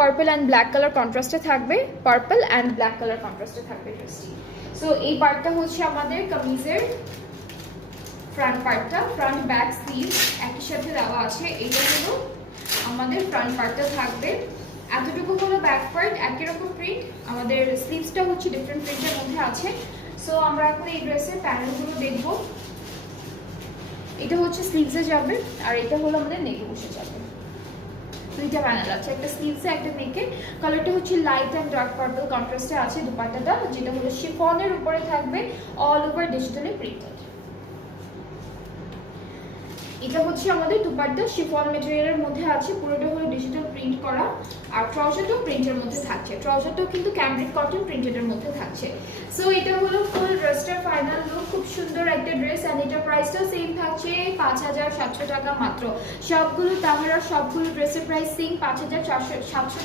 Purple and black colour কন্ট্রাস্টে থাকবে, purple and black colour কন্ট্রাস্টে থাকবে ড্রেসটি। সো এই পার্টটা হচ্ছে আমাদের কামিজের ফ্রন্ট পার্টটা, ফ্রন্ট ব্যাক স্লিভ একই সাথে দেওয়া আছে। এইটা হলো আমাদের ফ্রন্ট পার্টটা থাকবে, এতটুকু হলো ব্যাক পার্ট, একই রকম প্রিন্ট। আমাদের স্লিভসটা হচ্ছে ডিফারেন্ট প্রিন্টের মধ্যে আছে। সো আমরা এখন এই ড্রেসের প্যানেলগুলো দেখব। এটা হচ্ছে স্লিভসে যাবে, আর এটা হলো আমাদের নেকে বসে যাবে। দুইটা প্যানেল আছে, একটা স্লিভসে একটা নেকে। কালারটা হচ্ছে লাইট অ্যান্ড ডার্ক পার্পল কন্ট্রাস্টে আছে দুপাট্টাটা, যেটা হলো শিফনের উপরে থাকবে, অল ওভার ডিজিটালি প্রিন্টেড। এটা হচ্ছে আমাদের দুপাট্টা, শিফন ম্যাটেরিয়ালের মধ্যে আছে, পুরোটা হলো ডিজিটাল প্রিন্ট করা। আর ট্রাউজারটাও প্রিন্টের মধ্যে থাকছে, ট্রাউজারটাও কিন্তু ক্যামব্রিক কটন প্রিন্টেডের মধ্যে থাকছে। সো এটা হলো ফুল ড্রেসটার ফাইনাল লুক। খুব সুন্দর একটা ড্রেস, অ্যান্ড এটার প্রাইসটাও সেম থাকছে 5700 টাকা মাত্র। সবগুলো তাহলে সবগুলো ড্রেসের প্রাইস সেম 5700 টাকা।